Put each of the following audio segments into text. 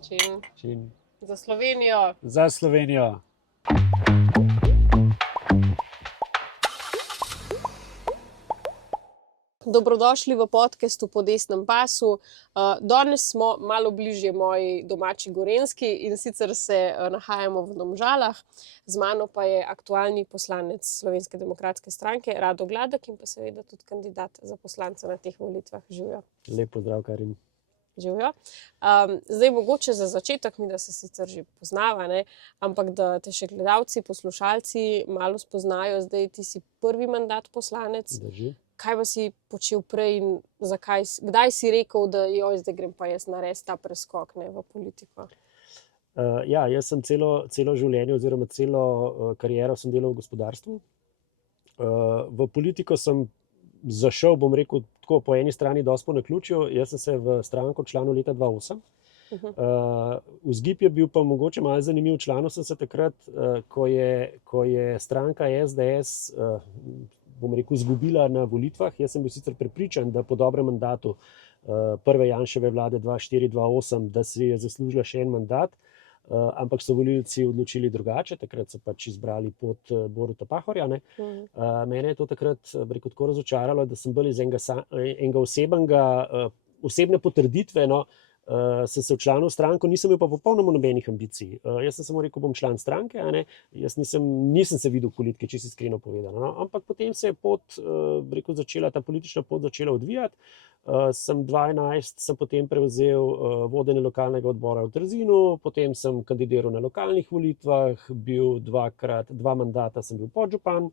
Čin. Čin. Za Slovenijo. Za Slovenijo. Dobrodošli v podcastu Po desnem pasu. Danes smo malo bližje moji domači Gorenjski in sicer se nahajamo v Domžalah. Z mano pa je aktualni poslanec Slovenske demokratske stranke Rado Gladek in pa seveda tudi kandidat za poslanca na teh volitvah. Živjo. Lep pozdrav, Karin. Živjo. Zdaj mogoče za začetek, mi da se sicer že poznava, ne? Ampak da te še gledalci, poslušalci malo spoznajo. Zdaj ti si prvi mandat poslanec. Drži. Kaj pa si počel prej in kdaj si rekel, da zdaj grem pa jaz narediti ta preskok, ne, v politiko? Jaz sem celo življenje oziroma celo kariero sem delal v gospodarstvu. V politiko sem zašel, bom rekel, tako po eni strani dosti po naključju. Jaz sem se v stranko članil leta 2008. Vzgib je bil pa mogoče malo zanimiv. Članil sem se takrat, ko je stranka SDS, bom rekel, izgubila na volitvah. Jaz sem bil sicer prepričan, da po dobrem mandatu prve Janševe vlade 2004-2008, da si je zaslužila še en mandat, ampak so volilci odločili drugače. Takrat so pač izbrali pot Boruta Pahorja. Mene je to takrat, rekel, tako razočaralo, da sem bolj iz enega osebne potrditve, sem se včlanil v stranko, nisem imel pa popolnoma nobenih ambicij. Jaz sem samo rekel, bom član stranke, Jaz nisem se videl v politiki, čisto iskreno povedano. Ampak potem se je ta politična pot začela odvijati. Sem 2011 sem potem prevzel vodenje lokalnega odbora v Trzinu, potem sem kandidiral na lokalnih volitvah, bil dva mandata sem bil podžupan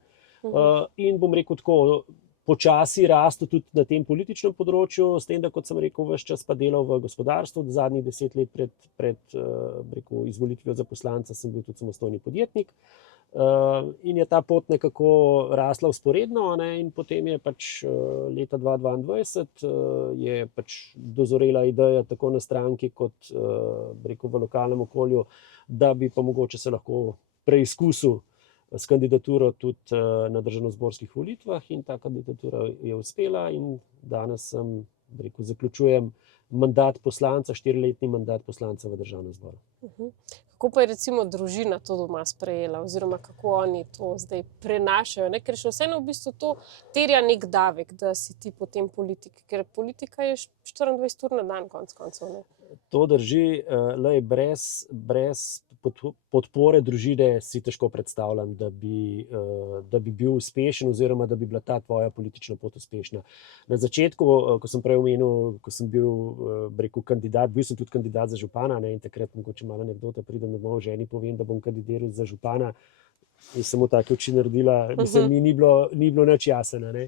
in bom rekel tako, počasi rastu tudi na tem političnem področju, s tem, da kot sem rekel, ves čas pa delal v gospodarstvu, zadnjih 10 let pred izvolitvijo za poslanca sem bil tudi samostojni podjetnik. In je ta pot nekako rasla vzporedno, in potem je pač leta 2022 je pač dozorela ideja tako na stranki kot v lokalnem okolju, da bi pa mogoče se lahko preizkusil s kandidaturo tudi na državnozborskih volitvah in ta kandidatura je uspela in danes zaključujem mandat poslanca, 4-letni mandat poslanca v državnem zboru. Kako pa je recimo družina to doma sprejela oziroma kako oni to zdaj prenašajo, Ker še vseeno v bistvu to terja nek davek, da si ti potem politik, ker politika je 24 ur na dan konec koncev, To drži, brez podpore družine si težko predstavljam, da bi bil uspešen oziroma da bi bila ta tvoja politična pot uspešna. Na začetku, ko sem prej omenil, ko sem bil kandidat, bil sem tudi kandidat za župana, in takrat mogoče malo anekdota pridem domov, ženi povem, da bom kandidiral za župana in sem mu take oči naredila, mi ni bilo nič jasno,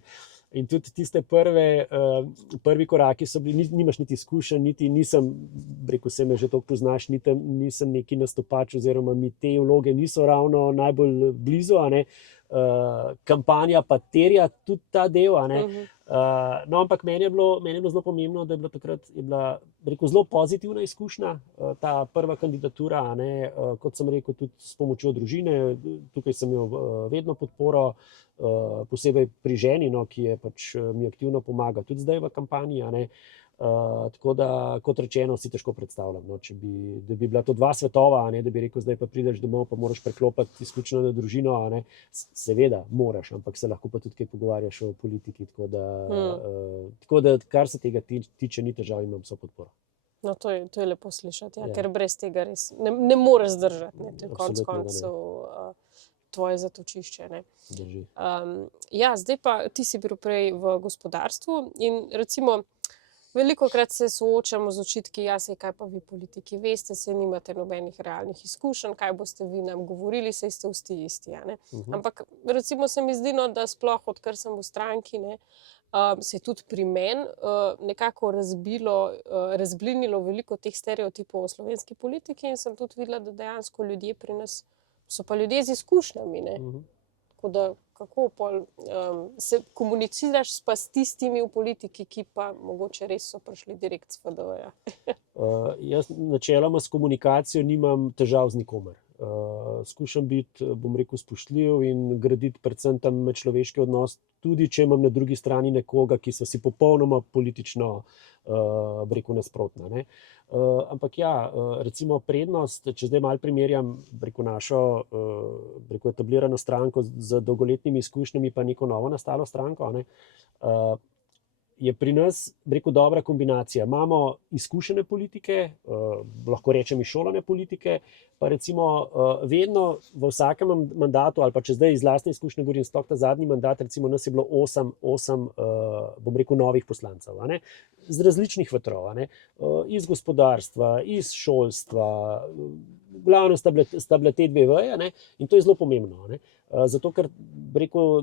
In tudi tiste prvi koraki so bili, nimaš niti izkušenj, niti nisem, se me že toliko poznaš, nisem neki nastopač oziroma mi te vloge niso ravno najbolj blizu, Kampanja pa terja tudi ta del, ampak meni je bilo zelo pomembno, da je bila zelo pozitivna izkušnja, ta prva kandidatura, kot sem rekel, tudi s pomočjo družine. Tukaj sem imel vedno podporo, posebej pri ženi, ki je pač mi aktivno pomaga tudi zdaj v kampanji, Tako da, kot rečeno, si težko predstavljam, da bi bila to dva svetova, da bi rekel, zdaj pa prideš domov, pa moraš preklopiti izključno na družino, Seveda moraš, ampak se lahko pa tudi kaj pogovarjaš o politiki, tako da kar se tega tiče, ni težav, imam vso podporo. No, to je lepo slišati, ker brez tega res ne moreš zdržati, To je konec koncev tvoje zatočišče, Drži. Zdaj pa ti si bil prej v gospodarstvu in recimo velikokrat se soočamo z očitki, saj kaj pa vi politiki veste, saj nimate nobenih realnih izkušenj, kaj boste vi nam govorili, saj ste vsi isti, Ampak recimo se mi zdi, da sploh odkar sem v stranki, se je tudi pri meni nekako razblinilo veliko teh stereotipov o slovenski politiki in sem tudi videla, da dejansko ljudje pri nas so pa ljudje z izkušnjami, Tako da kako se komuniciraš pa s tistimi v politiki, ki pa mogoče res so prišli direkt s FDV-ja? Jaz načeloma s komunikacijo nimam težav z nikomer. Skušam biti, bom rekel, spoštljiv in graditi predvsem tam medčloveški odnos, tudi če imam na drugi strani nekoga, ki so si popolnoma politično, bi rekel, nasprotna, ne. Ampak ja, recimo prednost, če zdaj malo primerjam, bi rekel, našo, bi rekel, etablirano stranko z dolgoletnimi izkušnjami pa neko novo nastalo stranko, a ne, je pri nas, bi rekel, dobra kombinacija. Imamo izkušene politike, lahko rečem izšolane politike, pa recimo vedno v vsakem mandatu, ali pa če zdaj iz lastne izkušnje govorim, sploh ta zadnji mandat, recimo nas je bilo osem, bom rekel, novih poslancev, a ne, z različnih vetrov, a ne, iz gospodarstva, iz šolstva, glavno sta bile te dve veje, a ne, in to je zelo pomembno, a ne. Zato, ker, bi rekel,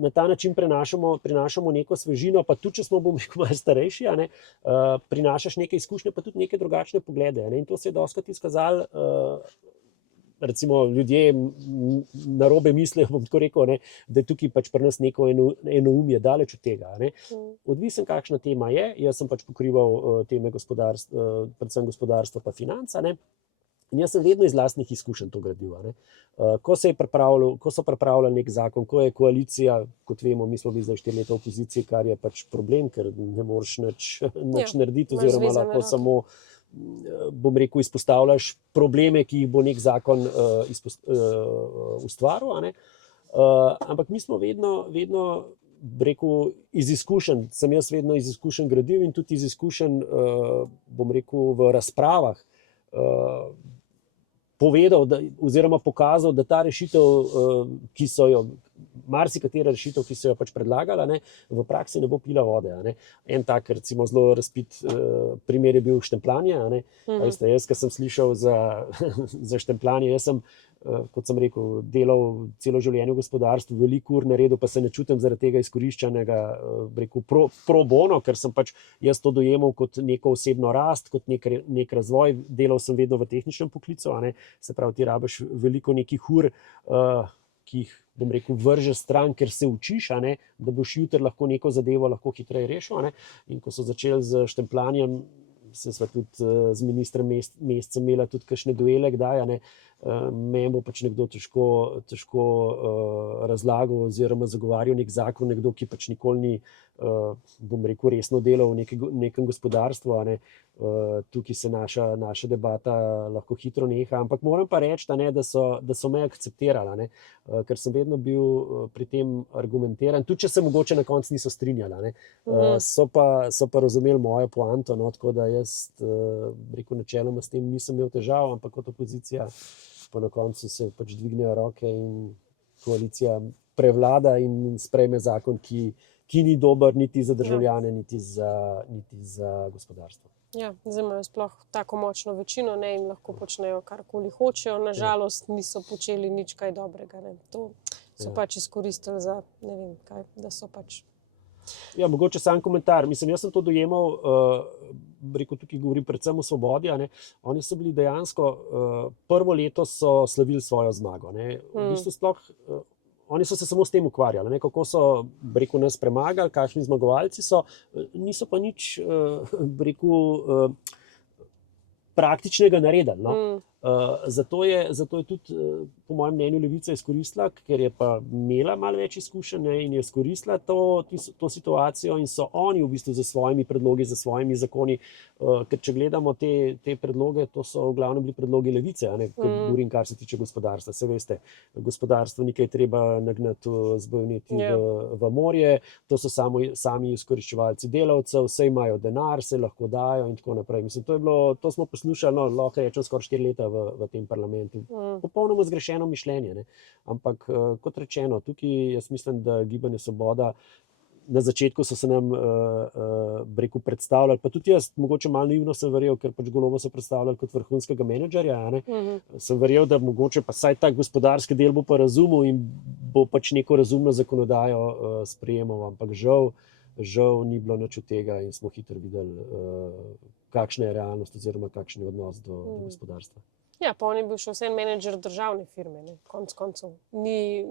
na ta način prinašamo neko svežino, pa tudi, če smo, bom rekel, malo starejši, a ne, prinašaš neke izkušnje, pa tudi neke drugačne poglede, a ne, in to se je dostikrat izkazalo, recimo ljudje narobe mislijo, bom tako rekel, ne, da je tukaj pač pri nas neko enoumje, daleč od tega, a ne. Odvisen, kakšna tema je, jaz sem pač pokrival teme predvsem gospodarstva pa financ, a ne. In jaz sem vedno iz lastnih izkušenj to gradil, a ne. Ko so pripravljali nek zakon, ko je koalicija, kot vemo, mi smo bili zdaj 4 leta v opoziciji, kar je pač problem, ker ne moreš nič narediti, oziroma lahko samo, bom rekel, izpostavljaš probleme, ki jih bo nek zakon ustvaril, a ne. Ampak mi smo vedno, bi rekel, iz izkušenj, sem jaz vedno iz izkušenj gradil in tudi iz izkušenj, bom rekel, v razpravah povedal, oziroma pokazal, da ta rešitev, ki so jo, marsikatera rešitev, ki so jo pač predlagala, ne, v praksi ne bo pila vode, a ne. En tak, recimo, zelo razvpit primer je bil štempljanje, a ne. Veste, jaz, ko sem slišal za štempljanje, jaz sem, kot sem rekel, delal celo življenje v gospodarstvu, veliko ur naredil, pa se ne čutim zaradi tega izkoriščanega, bi rekel, pro bono, ker sem pač jaz to dojemal kot neko osebno rast, kot nek razvoj. Delal sem vedno v tehničnem poklicu, a ne, se pravi, ti rabiš veliko nekih ur, ki jih, bom rekel, vržeš stran, ker se učiš, a ne, da boš jutri lahko neko zadevo lahko hitreje rešil, a ne. In ko so začeli z štempljanjem, sva tudi z ministrem Mescem imela tudi kakšne duele kdaj, a ne. Meni bo pač nekdo težko razlagal oziroma zagovarjal nek zakon, nekdo, ki pač nikoli ni, bom rekel, resno delal v nekem gospodarstvu, a ne. Tukaj se naša debata lahko hitro neha, ampak moram pa reči, a ne, da so me akceptirali, a ne, ker sem vedno bil pri tem argumentiran, tudi če se mogoče na koncu niso strinjali, a ne. So pa razumeli mojo poanto, no, tako da jaz, rekel, načeloma s tem nisem imel težav, ampak kot opozicija pa na koncu se pač dvignejo roke in koalicija prevlada in sprejme zakon, ki ni dober niti za državljane, niti za gospodarstvo. Ja, zdaj imajo sploh tako močno večino, ne, in lahko počnejo karkoli hočejo, nažalost niso počeli nič kaj dobrega, ne. To so pač izkoristili za, ne vem kaj, da so pač. Ja, mogoče sam komentar. Mislim, jaz sem to dojemal, rekel, tukaj govorim predvsem o Svobodi, a ne. Oni so bili dejansko, prvo leto so slavili svojo zmago, ne. V bistvu sploh, oni so se samo s tem ukvarjali, ne, kako so, rekel, nas premagali, kakšni zmagovalci so, niso pa nič, rekel, praktičnega naredili, no. Zato je tudi, po mojem mnenju, Levica izkoristila, ker je pa imela malo več izkušenj in je izkoristila to situacijo in so oni v bistvu za svojimi predlogi, za svojimi zakoni, ker če gledamo te predloge, to so v glavnem bili predlogi Levice, a ne, govorim, kar se tiče gospodarstva. Saj veste, gospodarstvenike je treba nagnati z bajoneti v morje, to so sami izkoriščevalci delavcev, saj imajo denar, se lahko dajo in tako naprej. Mislim, to smo poslušali, no, lahko rečem, skoraj 4 leta v tem parlamentu. Popolnoma zgrešeno mišljenje, ne. Ampak, kot rečeno, tukaj jaz mislim, da Gibanje Svoboda, na začetku so se nam, bi rekel, predstavljali, pa tudi jaz, mogoče malo naivno sem verjel, ker pač Goloba so predstavljali kot vrhunskega menedžerja, a ne. Sem verjel, da mogoče pa vsaj tak gospodarski del bo pa razumel in bo pač neko razumno zakonodajo sprejemal, ampak žal ni bilo nič od tega in smo hitro videli, kakšna je realnost oziroma kakšen je odnos do gospodarstva. Ja, pa on je bil še vseeno menedžer državne firme, ne, konec koncev. Ni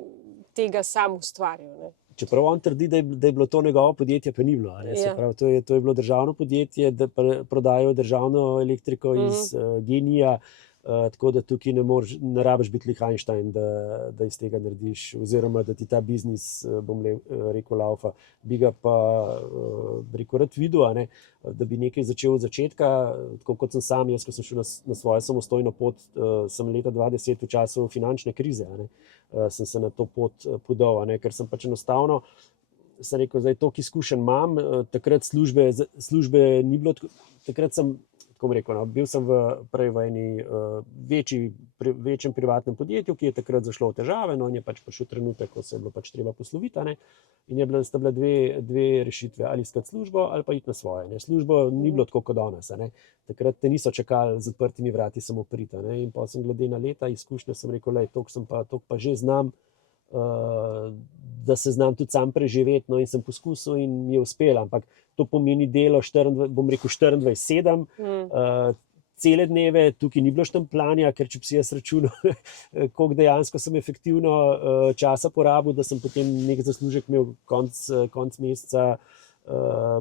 tega sam ustvaril, ne. Čeprav on trdi, da je bilo to njegovo podjetje, pa ni bilo, a ne. Se pravi, to je bilo državno podjetje, da prodajajo državno elektriko iz GEN-I-ja, tako da tukaj ne rabiš biti like Einstein, da iz tega narediš, oziroma da ti ta biznis, bom rekel, laufa. Bi ga pa rekel, rad videl, a ne, da bi nekaj začel od začetka, tako kot sem sam, jaz, ko sem šel na svojo samostojno pot, sem leta 2010 v času finančne krize, a ne, sem se na to pot podal, a ne, ker sem pač enostavno, sem rekel, zdaj toliko izkušenj imam, takrat službe ni bilo, takrat sem, tako bom rekel, no, bil sem prej v eni večjem privatnem podjetju, ki je takrat zašlo v težave, no, in je pač prišel trenutek, ko se je bilo pač treba posloviti, ne, in sta bila dve rešitve, ali iskati službo ali pa iti na svoje, ne. Službo ni bilo tako kot danes, ne. Takrat te niso čakali z odprtimi vrati samo priti, ne, in pa sem glede na leta izkušnje sem rekel, toliko pa že znam, da se znam tudi sam preživeti, no, in sem poskusil in mi je uspelo, ampak to pomeni delo 24/7, cele dneve, tukaj ni bilo štempljanja, ker če bi si jaz računal, koliko dejansko sem efektivno časa porabil, da sem potem nek zaslužek imel konec meseca,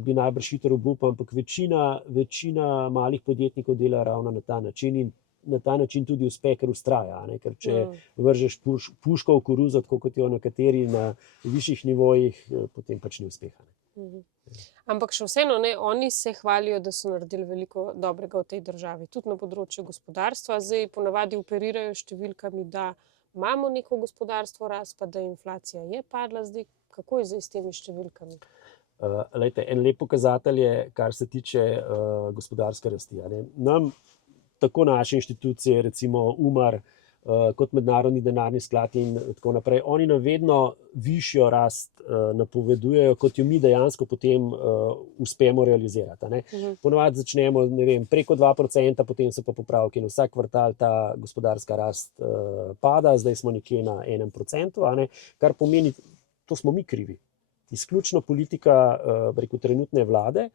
bi najbrž hitro obupal, ampak večina malih podjetnikov dela ravno na ta način in na ta način tudi uspe, ker vztraja, ne? Ker če vržeš puško v koruzo, tako kot jo nekateri na višjih nivojih, potem pač ni uspeha. Ampak še vseeno, ne, oni se hvalijo, da so naredili veliko dobrega v tej državi, tudi na področju gospodarstva. Zdaj ponavadi operirajo številkami, da imamo neko gospodarstvo rast, pa da inflacija je padla. Zdaj, kako je zdaj s temi številkami? Lejte, en lep pokazatelj je, kar se tiče gospodarske rasti, a ne. Nam, tako naše inštitucije, recimo UMAR, kot Mednarodni denarni sklad in tako naprej, oni nam vedno višjo rast napovedujejo, kot jo mi dejansko potem uspemo realizirati, a ne. Ponavadi začnemo, ne vem, preko 2%, potem so pa popravki in vsak kvartal ta gospodarska rast pada, zdaj smo nekje na 1%, a ne, kar pomeni, to smo mi krivi. Izključno politika, preko trenutne vlade,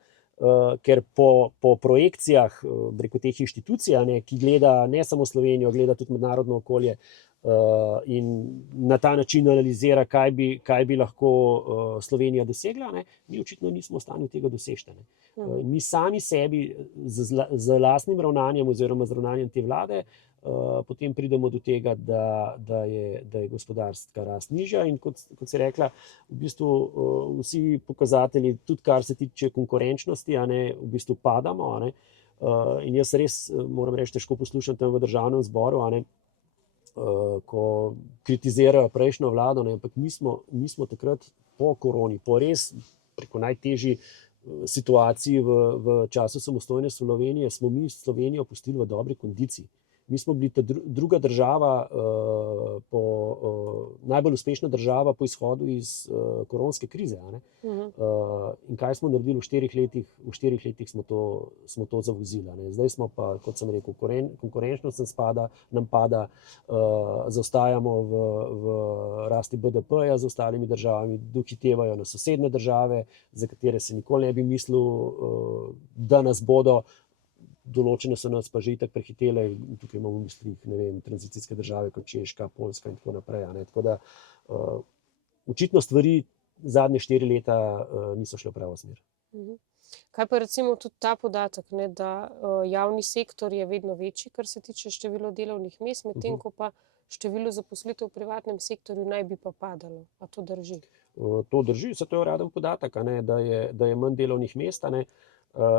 ker po projekcijah, preko teh inštitucij, ne, ki gleda ne samo Slovenijo, gleda tudi mednarodno okolje, in na ta način analizira, kaj bi lahko Slovenija dosegla, ne, mi očitno nismo v stanju tega doseči, ne. Mi sami sebi z lastnim ravnanjem oziroma z ravnanjem te vlade potem pridemo do tega, da je gospodarska rast nižja in kot si rekla, v bistvu vsi pokazatelji, tudi kar se tiče konkurenčnosti, a ne, v bistvu padamo, a ne, in jaz res moram reči, težko poslušam tam v Državnem zboru, a ne, ko kritizirajo prejšnjo vlado, ne, ampak mi smo takrat po koroni, po res preko najtežji situaciji v času samostojne Slovenije, smo mi Slovenijo pustili v dobri kondiciji. Mi smo bili ta druga država, najbolj uspešna država po izhodu iz koronske krize, a ne. In kaj smo naredili v 4 letih? V 4 letih smo to zavozili, a ne. Zdaj smo pa, kot sem rekel, konkurenčnost nam pada, zaostajamo v rasti BDP-ja z ostalimi državami, dohitevajo nas sosednje države, za katere se nikoli ne bi mislil, da nas bodo. Določene so nas pa že itak prehitele, tukaj imamo v mislih, ne vem, tranzicijske države kot Češka, Poljska in tako naprej, a ne. Tako da očitno stvari zadnje 4 leta niso šle v pravo smer. Kaj pa recimo tudi ta podatek, ne, da javni sektor je vedno večji, kar se tiče število delovnih mest, medtem ko pa število zaposlitev v privatnem sektorju naj bi pa padalo. A to drži? To drži, se to je uraden podatek, a ne, da je manj delovnih mest, a ne.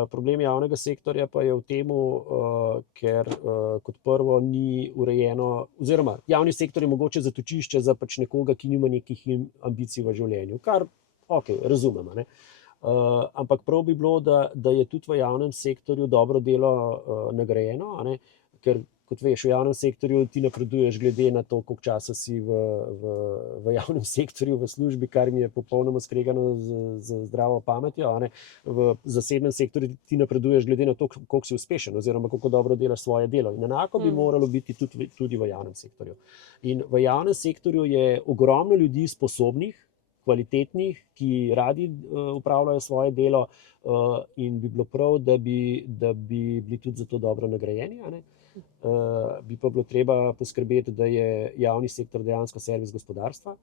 Problem javnega sektorja pa je v tem, ker kot prvo ni urejeno, oziroma javni sektor je mogoče zatočišče za pač nekoga, ki nima nekih ambicij v življenju, kar okej, razumem, a ne. Ampak prav bi bilo, da je tudi v javnem sektorju dobro delo nagrajeno, a ne, ker kot veš, v javnem sektorju ti napreduješ glede na to, koliko časa si v javnem sektorju, v službi, kar mi je popolnoma skregano z zdravo pametjo, a ne. V zasebnem sektorju ti napreduješ glede na to, koliko si uspešen oziroma koliko dobro delaš svoje delo. In enako bi moralo biti tudi v javnem sektorju. In v javnem sektorju je ogromno ljudi sposobnih, kvalitetnih, ki radi upravljajo svoje delo, in bi bilo prav, da bi bili tudi za to dobro nagrajeni, a ne. Bi pa bilo treba poskrbeti, da je javni sektor dejansko servis gospodarstva,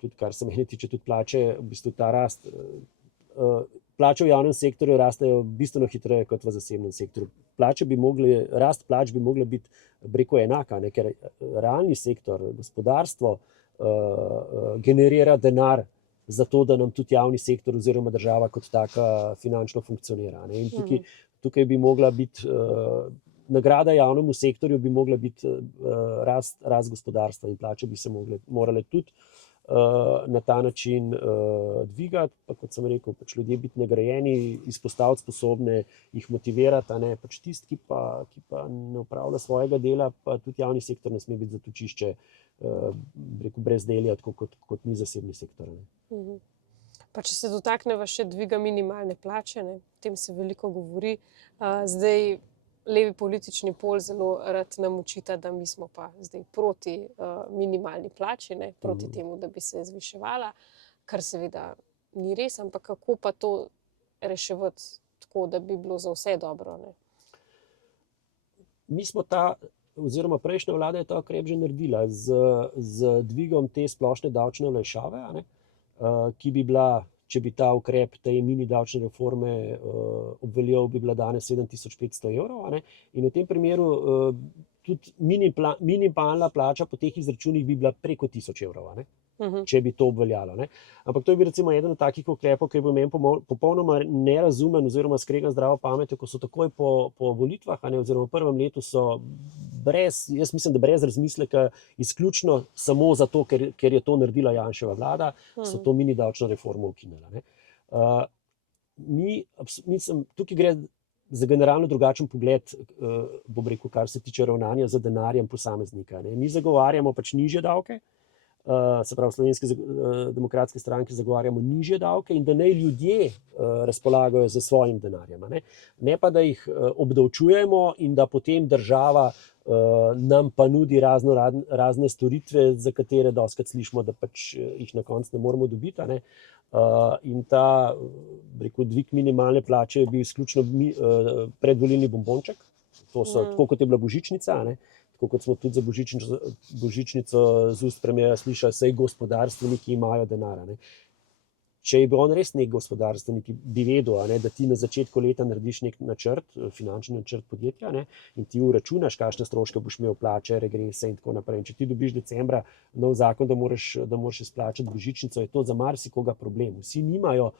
tudi kar se mene tiče, tudi plače, v bistvu ta rast, plače v javnem sektorju rastejo bistveno hitreje kot v zasebnem sektorju. Rast plač bi mogla biti, bi rekel, enaka, ne? Ker realni sektor, gospodarstvo generira denar za to, da nam tudi javni sektor oziroma država kot taka finančno funkcionira, ne? In tukaj bi mogla biti nagrada javnemu sektorju, bi mogla biti rast gospodarstva in plače bi se morale tudi na ta način dvigati, pa kot sem rekel, pač ljudje biti nagrajeni, izpostaviti sposobne, jih motivirati, a ne pač tisti, ki pa ne opravlja svojega dela, pa tudi javni sektor ne sme biti zatočišče, rekel, brezdelja, tako kot ni zasebni sektor, ne. Pa če se dotakneva še dviga minimalne plače, ne, o tem se veliko govori. Zdaj levi politični pol zelo rad nam očita, da mi smo pa zdaj proti minimalni plači, ne, proti temu, da bi se zviševala, kar seveda ni res, ampak kako pa to reševati tako, da bi bilo za vse dobro, ne? Mi smo oziroma prejšnja vlada je ta ukrep že naredila z dvigom te splošne davčne olajšave, a ne, ki bi bila, če bi ta ukrep te mini davčne reforme obveljal, bi bila danes 7.500 evrov, a ne, in v tem primeru tudi minimalna plača po teh izračunih bi bila preko 1000 evrov, a ne, če bi to obveljalo, ne. Ampak to je bil recimo eden od takih ukrepov, ki je bil meni popolnoma nerazumen oziroma skregan zdravo pametjo, ko so takoj po volitvah, a ne, oziroma v prvem letu so jaz mislim, da brez razmisleka, izključno samo zato, ker je to naredila Janševa vlada, so to mini davčno reformo ukinila, ne. Tukaj gre za generalno drugačen pogled, bom rekel, kar se tiče ravnanja z denarjem posameznika, ne. Mi zagovarjamo pač nižje davke, se pravi v Slovenski demokratski stranki zagovarjamo nižje davke in da naj ljudje razpolagajo z svojim denarjem, a ne. Ne pa, da jih obdavčujemo in da potem država nam pa nudi razne storitve, za katere dostikrat slišimo, da pač jih na koncu ne moremo dobiti, a ne. In ta, bi rekel, dvig minimalne plače je bil izključno predvolilni bombonček. To so, tako kot je bila božičnica, a ne, tako kot smo tudi za božičnico z ust premierja slišali, saj gospodarstveniki imajo denar, a ne. Če je bil on res nek gospodarstvenik, bi vedel, a ne, da ti na začetku leta narediš nek načrt, finančni načrt podjetja, a ne, in ti uračunaš, kakšne stroške boš imel, plače, regrese in tako naprej. In če ti dobiš decembra nov zakon, da moraš izplačati božičnico, je to za marsikoga problem. Vsi nimajo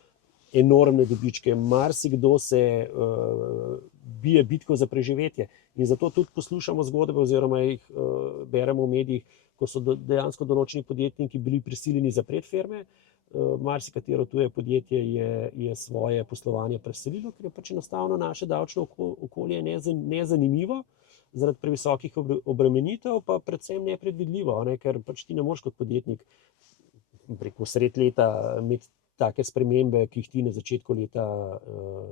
enormne dobičke, marsikdo se bije bitko za preživetje. In zato tudi poslušamo zgodbe oziroma jih beremo v medijih, ko so dejansko določeni podjetniki bili prisiljeni zapreti firme. Marsikatero tuje podjetje je svoje poslovanje preselilo, ker je pač enostavno naše davčno okolje nezanimivo, zaradi previsokih obremenitev, pa predvsem nepredvidljivo, ne, ker pač ti ne moreš kot podjetnik preko sred leta imeti take spremembe, ki jih ti na začetku leta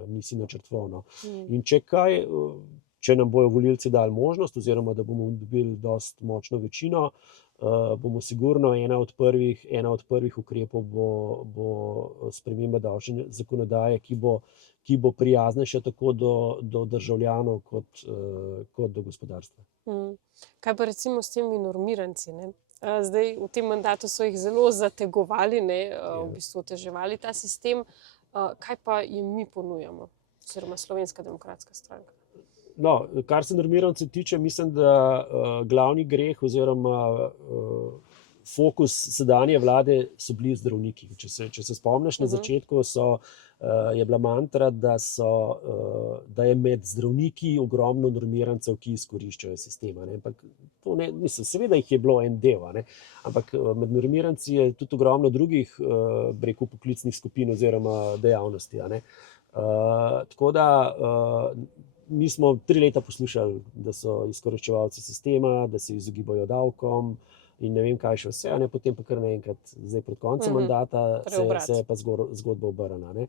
nisi načrtoval, no. In če nam bojo volilci dali možnost oziroma da bomo dobili dosti močno večino, bomo sigurno ena od prvih ukrepov bo sprememba davčne zakonodaje, ki bo prijaznejša tako do državljanov kot do gospodarstva. Kaj pa recimo s temi normiranci, ne? Zdaj v tem mandatu so jih zelo zategovali, ne, v bistvu oteževali ta sistem. Kaj pa jim mi ponujamo, oziroma Slovenska demokratska stranka? No, kar se normirancev tiče, mislim, da glavni greh oziroma fokus sedanje vlade so bili zdravniki. Če se spomniš, na začetku je bila mantra, da je med zdravniki ogromno normirancev, ki izkoriščajo sistema, ne. Ampak to ne, mislim, seveda jih je bilo en del, ne. Ampak med normiranci je tudi ogromno drugih, bi rekel, poklicnih skupin oziroma dejavnosti, a ne. Tako da mi smo 3 leta poslušali, da so izkoriščevalci sistema, da se izogibajo davkom in ne vem kaj še vse, a ne, potem pa kar naenkrat, zdaj pred koncem mandata se je pa zgodba obrnila, ne.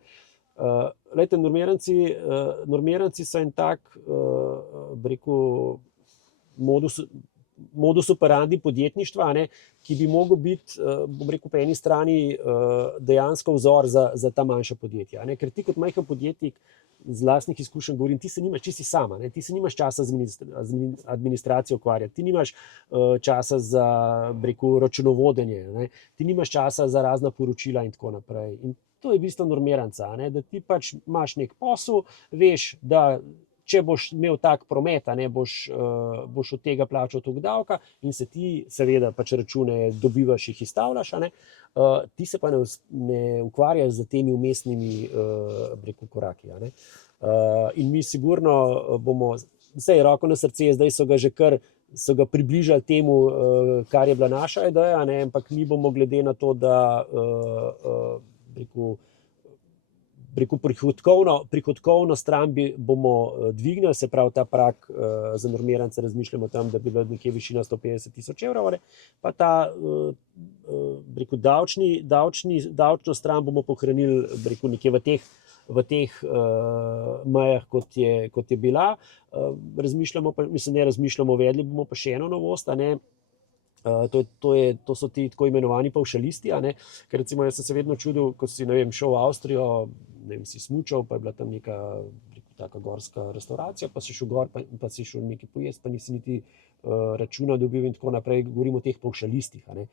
Glejte, normiranci so en tak, bi rekel, modus operandi podjetništva, ne, ki bi mogel biti, bom rekel, po eni strani dejansko vzor za ta manjša podjetja, ne, ker ti kot majhen podjetnik, z lastnih izkušenj govorim, ti si sama, ne, ti se nimaš časa z administracijo ukvarjati, ti nimaš časa za, bi rekel, računovodenje, ne, ti nimaš časa za razna poročila in tako naprej. In to je v bistvu normiranca, ne, da ti pač imaš nek posel, veš, da če boš imel tak promet, ne, boš od tega plačal toliko davka in se ti seveda pač račune dobivaš, jih izstavljaš, ne, ti se pa ne ukvarjaš z temi vmesnimi koraki. Ne. In mi sigurno bomo, vsej roko na srce, zdaj so ga približali temu, kar je bila naša ideja, ne, ampak mi bomo glede na to, da prihodkovno stran bomo dvignili, se pravi ta prag za normirance razmišljamo tam, da bi bila nekje višina 150.000 evrov, ne, pa ta davčno stran bomo pohranili nekje v teh mejah, kot je bila. Razmišljamo pa, uvedli bomo pa še eno novost, a ne. To so ti tako imenovani pavšalisti, a ne, ker recimo jaz sem se vedno čudil, ko si, ne vem, šel v Avstrijo, ne vem, si smučal, pa je bila tam neka taka gorska restauracija, pa si šel gor, pa si šel nekaj pojesti, pa nisi niti računa dobil in tako naprej. Govorimo o teh pavšalistih, a ne.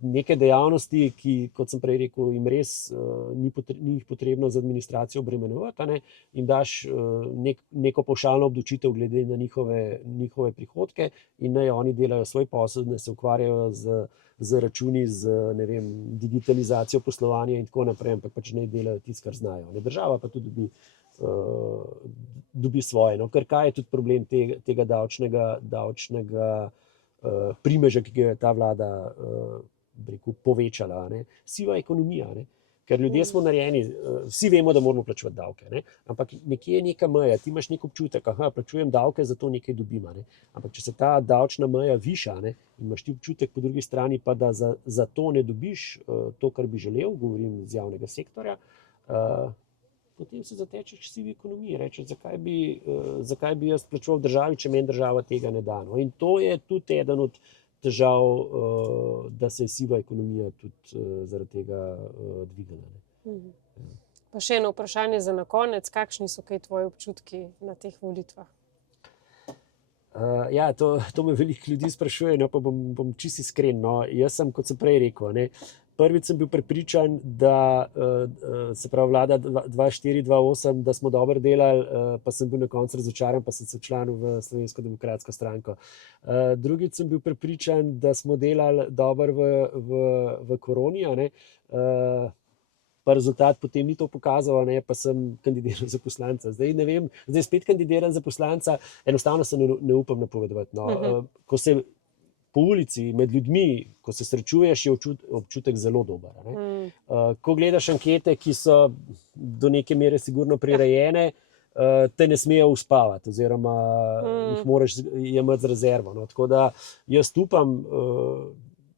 Neke dejavnosti, ki, kot sem prej rekel, jim res ni jih potrebno z administracijo obremenjevati, a ne, jim daš neko pavšalno obdavčitev glede na njihove prihodke in naj oni delajo svoj posel, ne se ukvarjajo z računi, z, ne vem, digitalizacijo poslovanja in tako naprej, ampak pač naj delajo tisto, kar znajo. Ne, država pa tudi dobi svoje. No, ker kaj je tudi problem tega davčnega primeža, ki ga je ta vlada povečala, ne. Siva ekonomija, ne. Ker ljudje smo narejeni, vsi vemo, da moramo plačevati davke, ne. Ampak nekje je neka meja, ti imaš nek občutek, plačujem davke, zato nekaj dobim, ne. Ampak če se ta davčna meja viša, ne, in imaš ti občutek po drugi strani pa, da za to ne dobiš to, kar bi želel, govorim z javnega sektorja, potem se zatečeš sivi ekonomiji, rečeš, zakaj bi jaz plačeval državi, če meni država tega ne da. No. In to je tudi eden od težav, da se je siva ekonomija tudi zaradi tega dvignila. Pa še eno vprašanje za na konec, kakšni so kaj tvoji občutki na teh volitvah? Ja, to me veliko ljudi sprašuje, no, pa bom čisto iskren. No. Jaz sem, kot sem prej rekel, ne, prvič sem bil prepričan, da se pravi vlada 2004-2008, da smo dobro delali, pa sem bil na koncu razočaran, pa sem se včlanil v Slovensko demokratsko stranko. Drugič sem bil prepričan, da smo delali dobro v koroni, a ne. Pa rezultat potem ni to pokazal, ne, pa sem kandidiral za poslanca. Zdaj ne vem, zdaj spet kandidiram za poslanca, enostavno se ne upam napovedovati. No. Ko se po ulici med ljudmi, ko se srečuješ, je občutek zelo dober. Ne. Ko gledaš ankete, ki so do neke mere sigurno prirejene, te ne smejo uspavati oziroma jih moraš jemati z rezervo. No. Tako da jaz upam,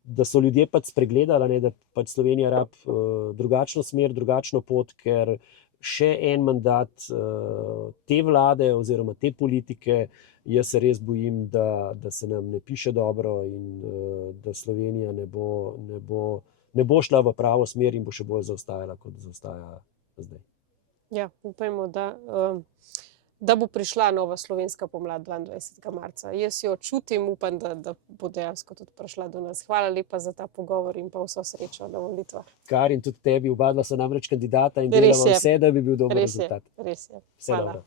da so ljudje pač spregledali, ne, da pač Slovenija rabi drugačno smer, drugačno pot, ker še en mandat te vlade oziroma te politike, jaz se res bojim, da se nam ne piše dobro in da Slovenija ne bo šla v pravo smer in bo še bolj zaostajala, kot zaostaja zdaj. Ja, upajmo, da bo prišla nova slovenska pomlad 22. marca. Jaz jo čutim, upam, da bo dejansko tudi prišla do nas. Hvala lepa za ta pogovor in pa vso srečo na volitvah. Karin, tudi tebi, oba dva so namreč kandidata in delamo vse, da bi bil dober rezultat. Res je. Vse dobro.